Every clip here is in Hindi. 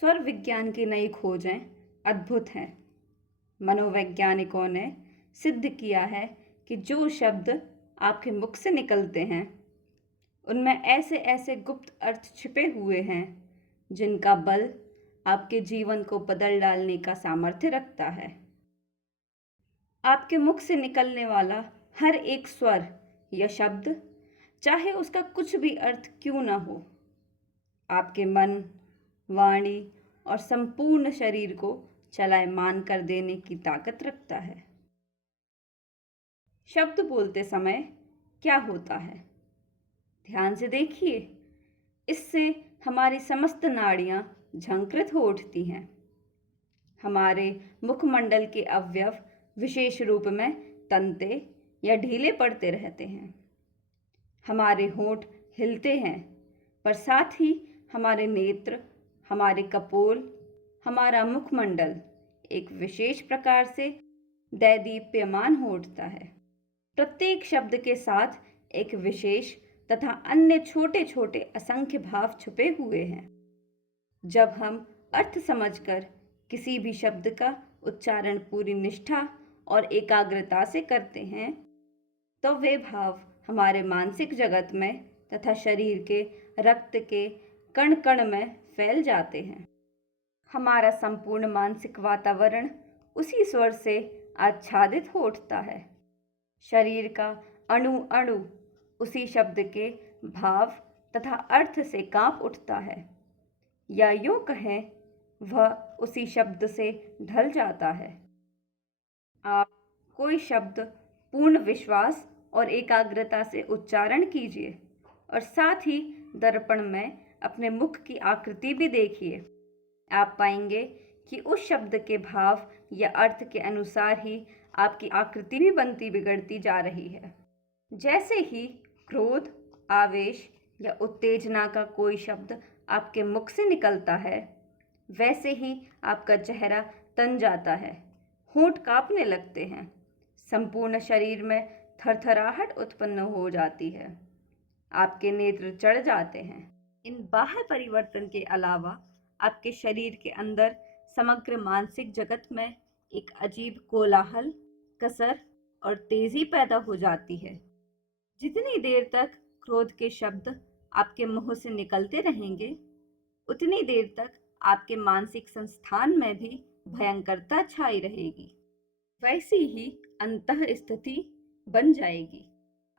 स्वर विज्ञान की नई खोजें अद्भुत हैं। मनोवैज्ञानिकों ने सिद्ध किया है कि जो शब्द आपके मुख से निकलते हैं उनमें ऐसे ऐसे गुप्त अर्थ छिपे हुए हैं जिनका बल आपके जीवन को बदल डालने का सामर्थ्य रखता है। आपके मुख से निकलने वाला हर एक स्वर या शब्द, चाहे उसका कुछ भी अर्थ क्यों न हो, आपके मन, वाणी और संपूर्ण शरीर को चलायमान कर देने की ताकत रखता है। शब्द बोलते समय क्या होता है, ध्यान से देखिए। इससे हमारी समस्त नाड़ियां झंकृत हो उठती हैं। हमारे मुखमंडल के अवयव विशेष रूप में तनते या ढीले पड़ते रहते हैं। हमारे होंठ हिलते हैं, पर साथ ही हमारे नेत्र, हमारे कपोल, हमारा मुखमंडल एक विशेष प्रकार से दैदीप्यमान हो उठता है। प्रत्येक शब्द के साथ एक विशेष तथा अन्य छोटे छोटे असंख्य भाव छुपे हुए हैं। जब हम अर्थ समझकर किसी भी शब्द का उच्चारण पूरी निष्ठा और एकाग्रता से करते हैं, तो वे भाव हमारे मानसिक जगत में तथा शरीर के रक्त के कण कण में फैल जाते हैं। हमारा संपूर्ण मानसिक वातावरण उसी स्वर से आच्छादित हो उठता है। शरीर का अणु अणु उसी शब्द के भाव तथा अर्थ से कांप उठता है, या यूं कहें, वह उसी शब्द से ढल जाता है। आप कोई शब्द पूर्ण विश्वास और एकाग्रता से उच्चारण कीजिए और साथ ही दर्पण में अपने मुख की आकृति भी देखिए। आप पाएंगे कि उस शब्द के भाव या अर्थ के अनुसार ही आपकी आकृति भी बनती बिगड़ती जा रही है। जैसे ही क्रोध, आवेश या उत्तेजना का कोई शब्द आपके मुख से निकलता है, वैसे ही आपका चेहरा तन जाता है, होंठ कांपने लगते हैं, संपूर्ण शरीर में थरथराहट उत्पन्न हो जाती है, आपके नेत्र चढ़ जाते हैं। इन बाह्य परिवर्तन के अलावा आपके शरीर के अंदर समग्र मानसिक जगत में एक अजीब कोलाहल, कसर और तेजी पैदा हो जाती है। जितनी देर तक क्रोध के शब्द आपके मुंह से निकलते रहेंगे, उतनी देर तक आपके मानसिक संस्थान में भी भयंकरता छाई रहेगी। वैसी ही अंतः स्थिति बन जाएगी।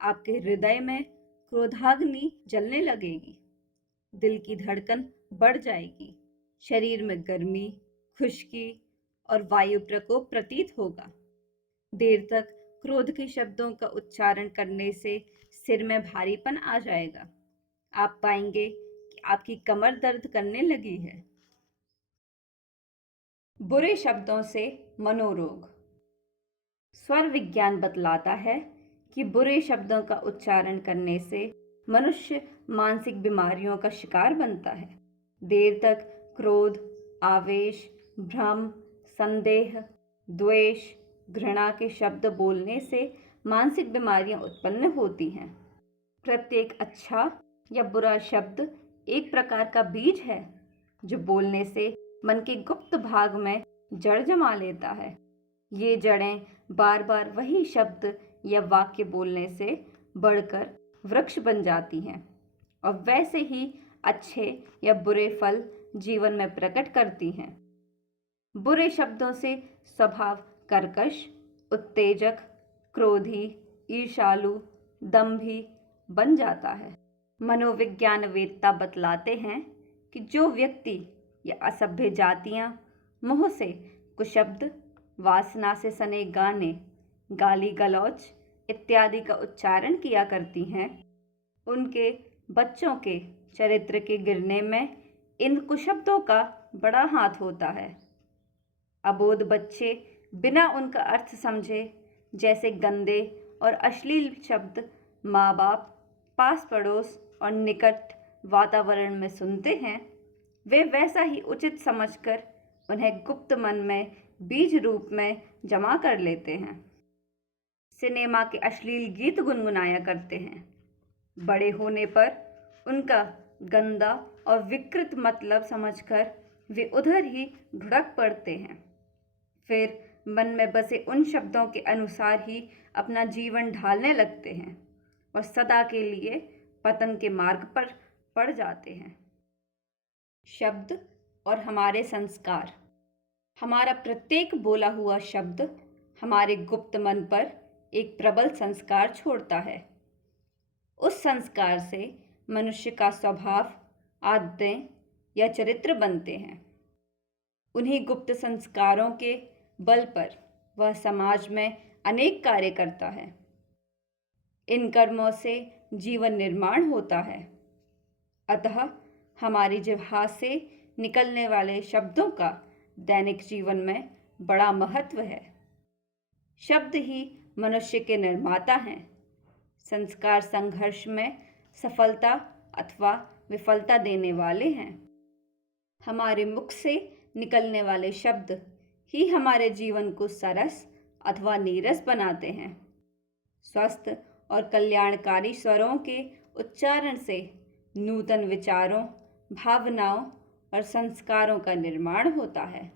आपके हृदय में क्रोधाग्नि जलने लगेगी, दिल की धड़कन बढ़ जाएगी, शरीर में गर्मी, खुश्की और वायु प्रकोप प्रतीत होगा। देर तक क्रोध के शब्दों का उच्चारण करने से सिर में भारीपन आ जाएगा। आप पाएंगे कि आपकी कमर दर्द करने लगी है। बुरे शब्दों से मनोरोग। स्वर विज्ञान बतलाता है कि बुरे शब्दों का उच्चारण करने से मनुष्य मानसिक बीमारियों का शिकार बनता है। देर तक क्रोध, आवेश, भ्रम, संदेह, द्वेष, घृणा के शब्द बोलने से मानसिक बीमारियां उत्पन्न होती हैं। प्रत्येक अच्छा या बुरा शब्द एक प्रकार का बीज है जो बोलने से मन के गुप्त भाग में जड़ जमा लेता है। ये जड़ें बार बार वही शब्द या वाक्य बोलने से बढ़कर वृक्ष बन जाती हैं और वैसे ही अच्छे या बुरे फल जीवन में प्रकट करती हैं। बुरे शब्दों से स्वभाव कर्कश, उत्तेजक, क्रोधी, ईर्ष्यालु, दंभी बन जाता है। मनोविज्ञानवेत्ता बतलाते हैं कि जो व्यक्ति या असभ्य जातियां मुंह से कुशब्द, वासना से सने गाने, गाली गलौच इत्यादि का उच्चारण किया करती हैं, उनके बच्चों के चरित्र के गिरने में इन कुशब्दों का बड़ा हाथ होता है। अबोध बच्चे बिना उनका अर्थ समझे जैसे गंदे और अश्लील शब्द माँ बाप, पास पड़ोस और निकट वातावरण में सुनते हैं, वे वैसा ही उचित समझकर उन्हें गुप्त मन में बीज रूप में जमा कर लेते हैं। सिनेमा के अश्लील गीत गुनगुनाया करते हैं। बड़े होने पर उनका गंदा और विकृत मतलब समझकर वे उधर ही ढुढ़क पड़ते हैं। फिर मन में बसे उन शब्दों के अनुसार ही अपना जीवन ढालने लगते हैं और सदा के लिए पतन के मार्ग पर पड़ जाते हैं। शब्द और हमारे संस्कार। हमारा प्रत्येक बोला हुआ शब्द हमारे गुप्त मन पर एक प्रबल संस्कार छोड़ता है। उस संस्कार से मनुष्य का स्वभाव, आदतें या चरित्र बनते हैं। उन्हीं गुप्त संस्कारों के बल पर वह समाज में अनेक कार्य करता है। इन कर्मों से जीवन निर्माण होता है। अतः हमारी जिह्वा से निकलने वाले शब्दों का दैनिक जीवन में बड़ा महत्व है। शब्द ही मनुष्य के निर्माता हैं। संस्कार संघर्ष में सफलता अथवा विफलता देने वाले हैं। हमारे मुख से निकलने वाले शब्द ही हमारे जीवन को सरस अथवा नीरस बनाते हैं। स्वस्थ और कल्याणकारी स्वरों के उच्चारण से नूतन विचारों, भावनाओं और संस्कारों का निर्माण होता है।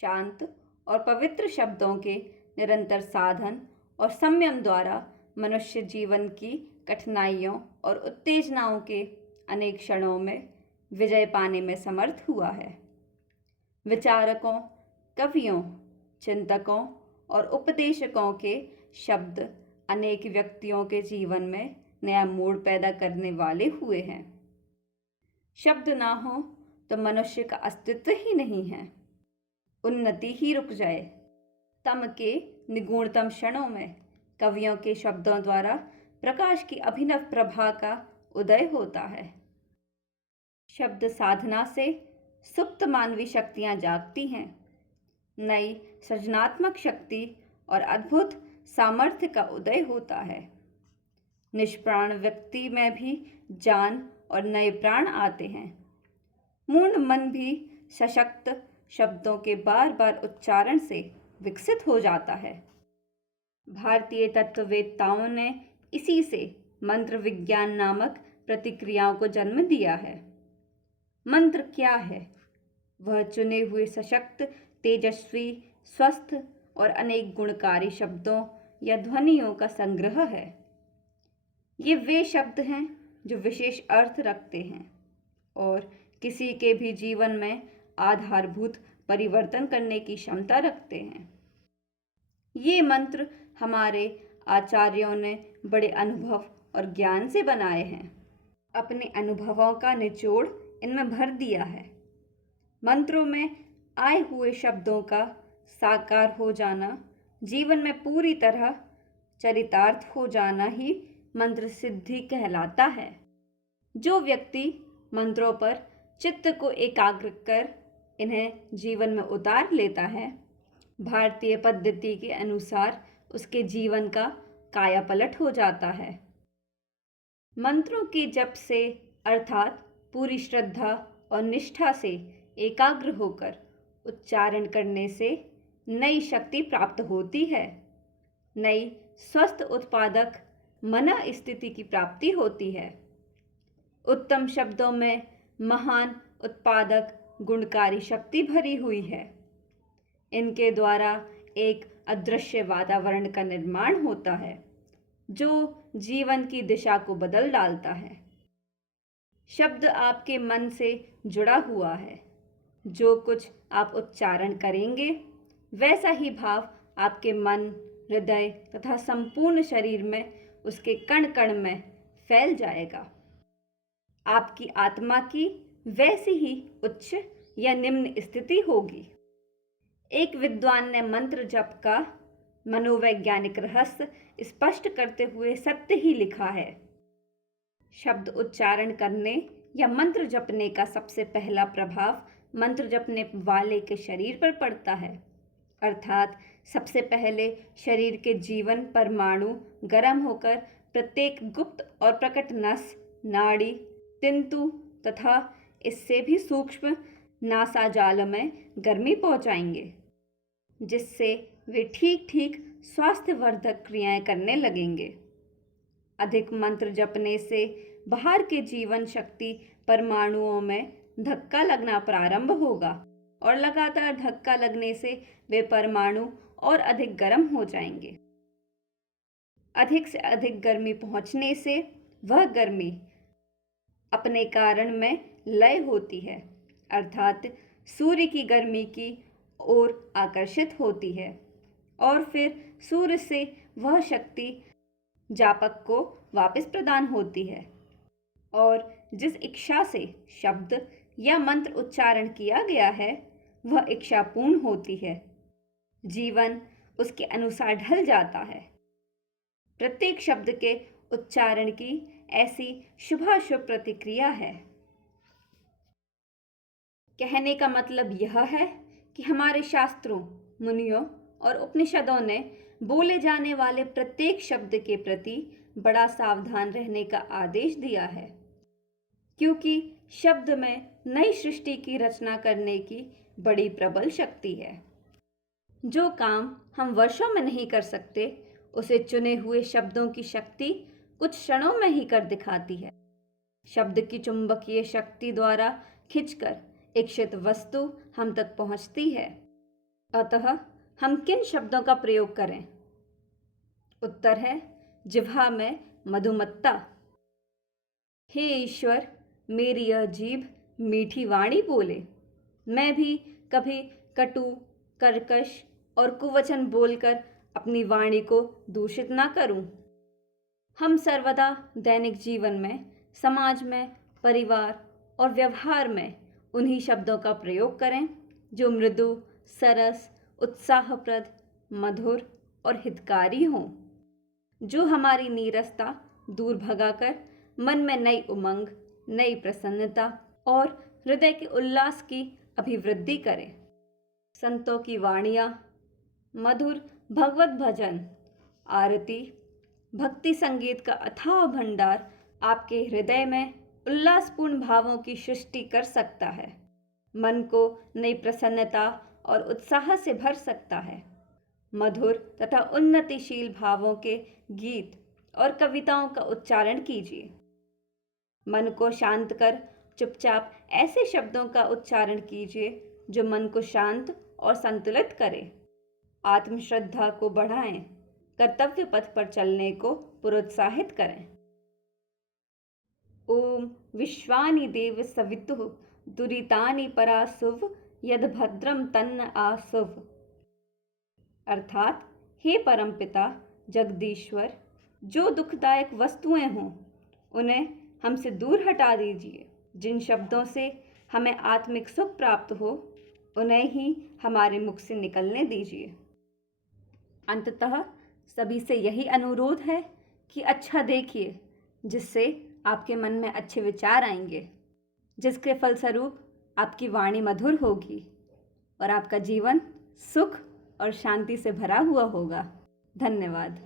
शांत और पवित्र शब्दों के निरंतर साधन और संयम द्वारा मनुष्य जीवन की कठिनाइयों और उत्तेजनाओं के अनेक क्षणों में विजय पाने में समर्थ हुआ है। विचारकों, कवियों, चिंतकों और उपदेशकों के शब्द अनेक व्यक्तियों के जीवन में नया मोड़ पैदा करने वाले हुए हैं। शब्द ना हो तो मनुष्य का अस्तित्व ही नहीं है। उन्नति ही रुक जाए। तम के निगूढ़तम क्षणों में कवियों के शब्दों द्वारा प्रकाश की अभिनव प्रभा का उदय होता है। शब्द साधना से सुप्त मानवीय शक्तियां जागती हैं। नई सृजनात्मक शक्ति और अद्भुत सामर्थ्य का उदय होता है। निष्प्राण व्यक्ति में भी जान और नए प्राण आते हैं। मूढ़ मन भी सशक्त शब्दों के बार बार उच्चारण से विकसित हो जाता है। भारतीय तत्ववेत्ताओं ने इसी से मंत्र विज्ञान नामक प्रतिक्रियाओं को जन्म दिया है। मंत्र क्या है? वह चुने हुए सशक्त, तेजस्वी, स्वस्थ और अनेक गुणकारी शब्दों या ध्वनियों का संग्रह है। ये वे शब्द हैं जो विशेष अर्थ रखते हैं और किसी के भी जीवन में आधारभूत परिवर्तन करने की क्षमता रखते हैं। ये मंत्र हमारे आचार्यों ने बड़े अनुभव और ज्ञान से बनाए हैं। अपने अनुभवों का निचोड़ इनमें भर दिया है। मंत्रों में आए हुए शब्दों का साकार हो जाना, जीवन में पूरी तरह चरितार्थ हो जाना ही मंत्र सिद्धि कहलाता है। जो व्यक्ति मंत्रों पर चित्त को एकाग्र कर इन्हें जीवन में उतार लेता है, भारतीय पद्धति के अनुसार उसके जीवन का कायापलट हो जाता है। मंत्रों के जप से अर्थात पूरी श्रद्धा और निष्ठा से एकाग्र होकर उच्चारण करने से नई शक्ति प्राप्त होती है। नई स्वस्थ उत्पादक मन स्थिति की प्राप्ति होती है। उत्तम शब्दों में महान उत्पादक गुणकारी शक्ति भरी हुई है। इनके द्वारा एक अदृश्य वातावरण का निर्माण होता है जो जीवन की दिशा को बदल डालता है। शब्द आपके मन से जुड़ा हुआ है। जो कुछ आप उच्चारण करेंगे वैसा ही भाव आपके मन, हृदय तथा संपूर्ण शरीर में उसके कण कण में फैल जाएगा। आपकी आत्मा की वैसी ही उच्च या निम्न स्थिति होगी। एक विद्वान ने मंत्र जप का मनोवैज्ञानिक रहस्य स्पष्ट करते हुए सत्य ही लिखा है। शब्द उच्चारण करने या मंत्र जपने का सबसे पहला प्रभाव मंत्र जपने वाले के शरीर पर पड़ता है। अर्थात सबसे पहले शरीर के जीवन परमाणु गर्म होकर प्रत्येक गुप्त और प्रकट नस, नाड़ी, तंतु तथा इससे भी सूक्ष्म नासाजाल में गर्मी पहुंचाएंगे, जिससे वे ठीक ठीक स्वास्थ्यवर्धक क्रियाएं करने लगेंगे। अधिक मंत्र जपने से बाहर के जीवन शक्ति परमाणुओं में धक्का लगना प्रारंभ होगा और लगातार धक्का लगने से वे परमाणु और अधिक गर्म हो जाएंगे। अधिक से अधिक गर्मी पहुंचने से वह गर्मी अपने कारण में लय होती है, अर्थात सूर्य की गर्मी की ओर आकर्षित होती है और फिर सूर्य से वह शक्ति जापक को वापस प्रदान होती है और जिस इच्छा से शब्द या मंत्र उच्चारण किया गया है वह इच्छा पूर्ण होती है। जीवन उसके अनुसार ढल जाता है। प्रत्येक शब्द के उच्चारण की ऐसी शुभाशुभ प्रतिक्रिया है। कहने का मतलब यह है कि हमारे शास्त्रों, मुनियों और उपनिषदों ने बोले जाने वाले प्रत्येक शब्द के प्रति बड़ा सावधान रहने का आदेश दिया है, क्योंकि शब्द में नई सृष्टि की रचना करने की बड़ी प्रबल शक्ति है। जो काम हम वर्षों में नहीं कर सकते, उसे चुने हुए शब्दों की शक्ति कुछ क्षणों में ही कर दिखाती है। शब्द की चुंबकीय शक्ति द्वारा खिंचकर इच्छित वस्तु हम तक पहुंचती है। अतः हम किन शब्दों का प्रयोग करें? उत्तर है जिह्वा में मधुमत्ता। हे ईश्वर, मेरी यह जीभ मीठी वाणी बोले। मैं भी कभी कटु, कर्कश और कुवचन बोलकर अपनी वाणी को दूषित ना करूं। हम सर्वदा दैनिक जीवन में, समाज में, परिवार और व्यवहार में उन्हीं शब्दों का प्रयोग करें जो मृदु, सरस, उत्साहप्रद, मधुर और हितकारी हों, जो हमारी नीरसता दूर भगाकर मन में नई उमंग, नई प्रसन्नता और हृदय के उल्लास की अभिवृद्धि करें। संतों की वाणियाँ, मधुर भगवत भजन, आरती, भक्ति संगीत का अथाह भंडार आपके हृदय में उल्लासपूर्ण भावों की सृष्टि कर सकता है, मन को नई प्रसन्नता और उत्साह से भर सकता है। मधुर तथा उन्नतिशील भावों के गीत और कविताओं का उच्चारण कीजिए। मन को शांत कर चुपचाप ऐसे शब्दों का उच्चारण कीजिए जो मन को शांत और संतुलित करे, आत्मश्रद्धा को बढ़ाएं, कर्तव्य पथ पर चलने को प्रोत्साहित करें। ओम विश्वानि देव सवितुः दुरितानि परासुव यद भद्रम तन्न आसुव। अर्थात हे परमपिता जगदीश्वर, जो दुखदायक वस्तुएं हों उन्हें हमसे दूर हटा दीजिए। जिन शब्दों से हमें आत्मिक सुख प्राप्त हो उन्हें ही हमारे मुख से निकलने दीजिए। अंततः सभी से यही अनुरोध है कि अच्छा देखिए, जिससे आपके मन में अच्छे विचार आएंगे, जिसके फलस्वरूप आपकी वाणी मधुर होगी और आपका जीवन सुख और शांति से भरा हुआ होगा। धन्यवाद।